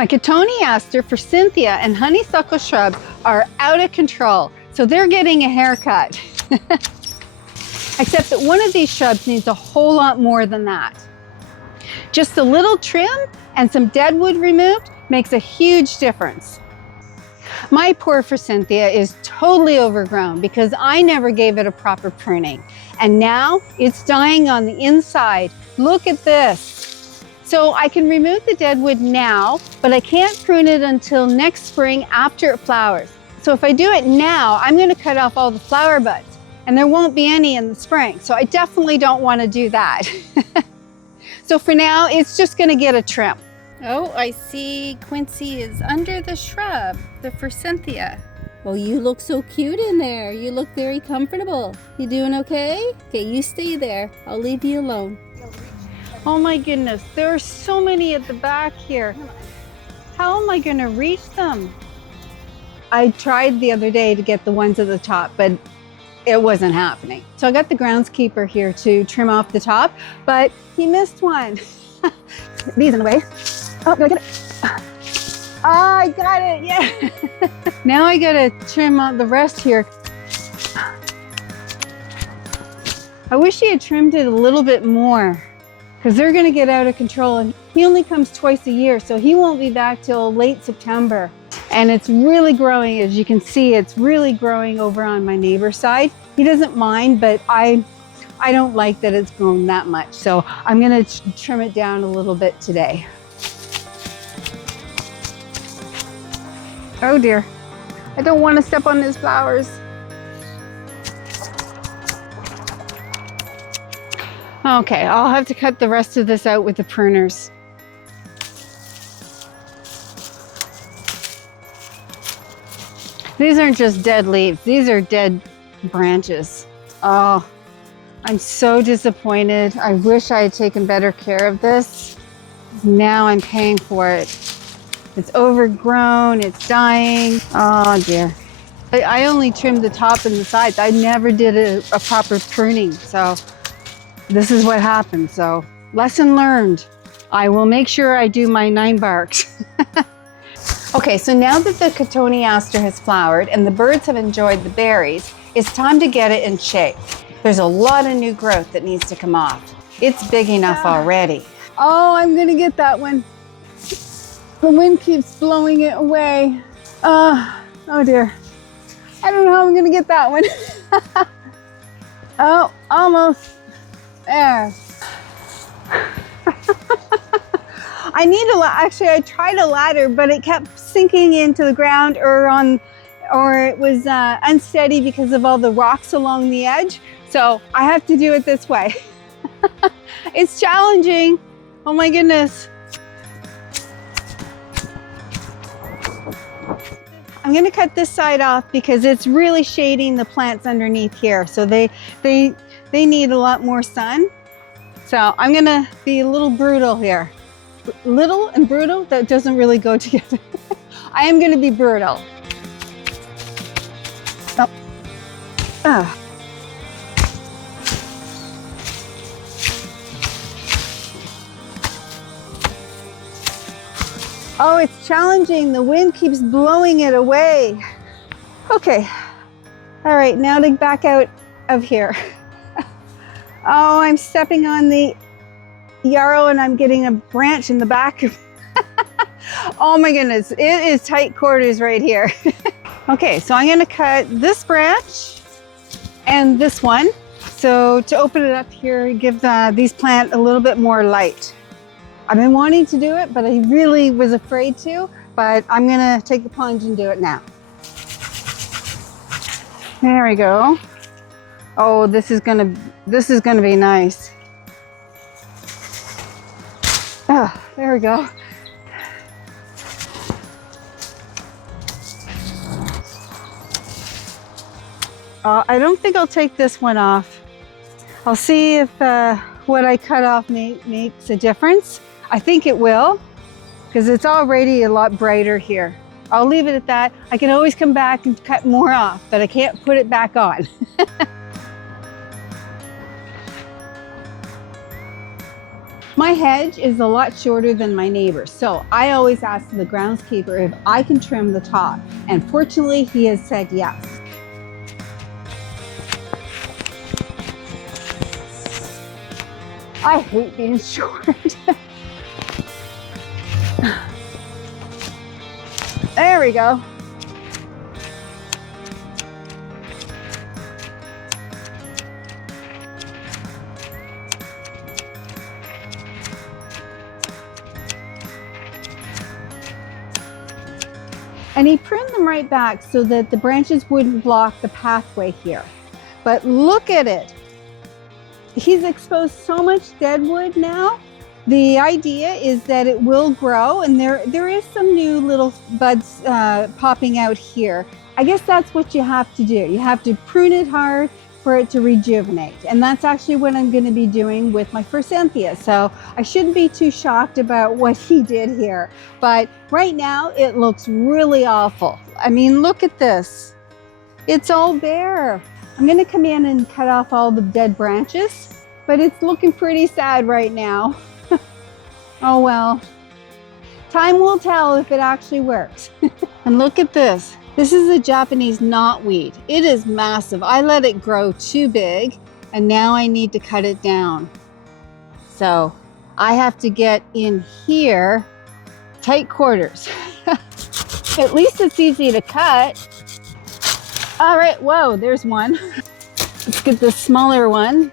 My Cotoneaster, Forsythia, and Honeysuckle shrubs are out of control, so they're getting a haircut. Except that one of these shrubs needs a whole lot more than that. Just a little trim and some dead wood removed makes a huge difference. My poor Forsythia is totally overgrown because I never gave it a proper pruning. And now it's dying on the inside. Look at this. So I can remove the dead wood now, but I can't prune it until next spring after it flowers. So if I do it now, I'm going to cut off all the flower buds and there won't be any in the spring. So I definitely don't want to do that. So for now, it's just going to get a trim. Oh, I see Quincy is under the shrub, the Forsythia. Well, you look so cute in there. You look very comfortable. You doing okay? Okay, you stay there. I'll leave you alone. Oh my goodness, there are so many at the back here. How am I going to reach them? I tried the other day to get the ones at the top, but it wasn't happening. So I got the groundskeeper here to trim off the top, but he missed one. These in the way. Oh, did I get it? Oh, I got it, yeah. Now I gotta trim out the rest here. I wish he had trimmed it a little bit more because they're gonna get out of control. And he only comes twice a year, so he won't be back till late September. And it's really growing, as you can see, it's really growing over on my neighbor's side. He doesn't mind, but I don't like that it's grown that much. So I'm gonna trim it down a little bit today. Oh dear, I don't want to step on his flowers. Okay, I'll have to cut the rest of this out with the pruners. These aren't just dead leaves, these are dead branches. Oh, I'm so disappointed. I wish I had taken better care of this. Now I'm paying for it. It's overgrown, it's dying. Oh dear. I only trimmed the top and the sides. I never did a proper pruning. So this is what happened. So lesson learned. I will make sure I do my 9 barks. Okay, so now that the Cotoneaster has flowered and the birds have enjoyed the berries, it's time to get it in shape. There's a lot of new growth that needs to come off. It's big enough already. Oh, I'm gonna get that one. The wind keeps blowing it away. Oh dear. I don't know how I'm gonna get that one. Oh, almost. There. I need actually I tried a ladder, but it kept sinking into the ground or it was unsteady because of all the rocks along the edge. So I have to do it this way. It's challenging. Oh my goodness. I'm going to cut this side off because it's really shading the plants underneath here. So they need a lot more sun. So I'm going to be a little brutal here. Little and brutal, that doesn't really go together. I am going to be brutal. Oh. Ah. Oh, it's challenging. The wind keeps blowing it away. Okay. All right, now to back out of here. Oh, I'm stepping on the yarrow and I'm getting a branch in the back. Oh my goodness, it is tight quarters right here. Okay, so I'm gonna cut this branch and this one. So to open it up here, give these plants a little bit more light. I've been wanting to do it, but I really was afraid to, but I'm gonna take the plunge and do it now. There we go. Oh, this is gonna be nice. Oh, there we go. I don't think I'll take this one off. I'll see if what I cut off makes a difference. I think it will, because it's already a lot brighter here. I'll leave it at that. I can always come back and cut more off, but I can't put it back on. My hedge is a lot shorter than my neighbor's, so I always ask the groundskeeper if I can trim the top, and fortunately he has said yes. I hate being short. There we go. And he pruned them right back so that the branches wouldn't block the pathway here. But look at it. He's exposed so much dead wood now. The idea is that it will grow, and there is some new little buds popping out here. I guess that's what you have to do. You have to prune it hard for it to rejuvenate. And that's actually what I'm going to be doing with my Forsythia. So I shouldn't be too shocked about what he did here. But right now it looks really awful. I mean, look at this. It's all bare. I'm going to come in and cut off all the dead branches, but it's looking pretty sad right now. Oh well, time will tell if it actually works. And look at this. This is a Japanese knotweed. It is massive. I let it grow too big, and now I need to cut it down. So I have to get in here, tight quarters. At least it's easy to cut. All right, whoa, there's one. Let's get the smaller one.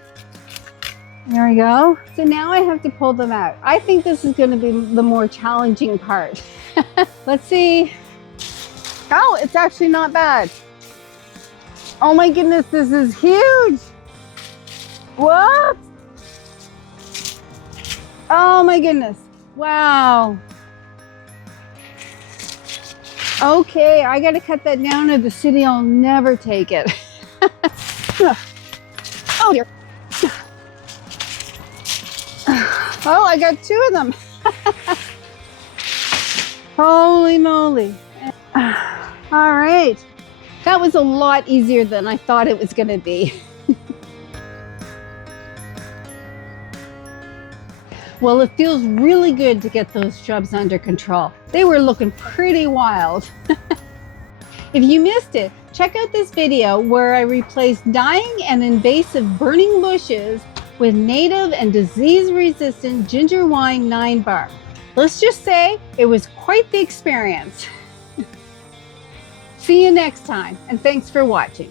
There we go. So now I have to pull them out. I think this is going to be the more challenging part. Let's see. Oh, it's actually not bad. Oh my goodness, this is huge. What? Oh my goodness. Wow. Okay, I got to cut that down or the city will never take it. Oh dear. Oh, I got two of them. Holy moly. All right. That was a lot easier than I thought it was going to be. Well, it feels really good to get those shrubs under control. They were looking pretty wild. If you missed it, check out this video where I replaced dying and invasive burning bushes with native and disease-resistant ginger wine 9 bark. Let's just say it was quite the experience. See you next time, and thanks for watching.